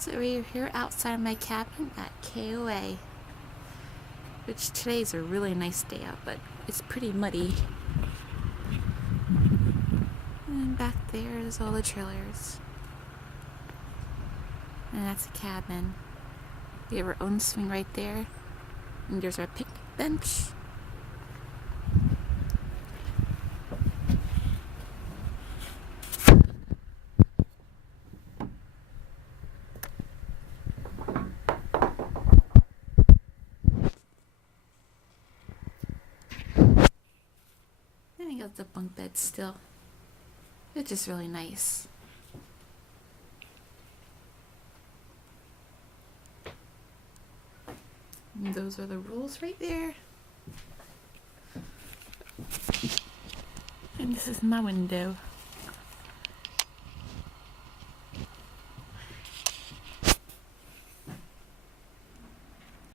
So we're here outside my cabin at KOA, which today's a really nice day out, but it's pretty muddy. And back there is all the trailers. And that's a cabin. We have our own swing right there. And there's our picnic bench. And we got the bunk bed still. It's just really nice. And those are the rules right there. And this is my window.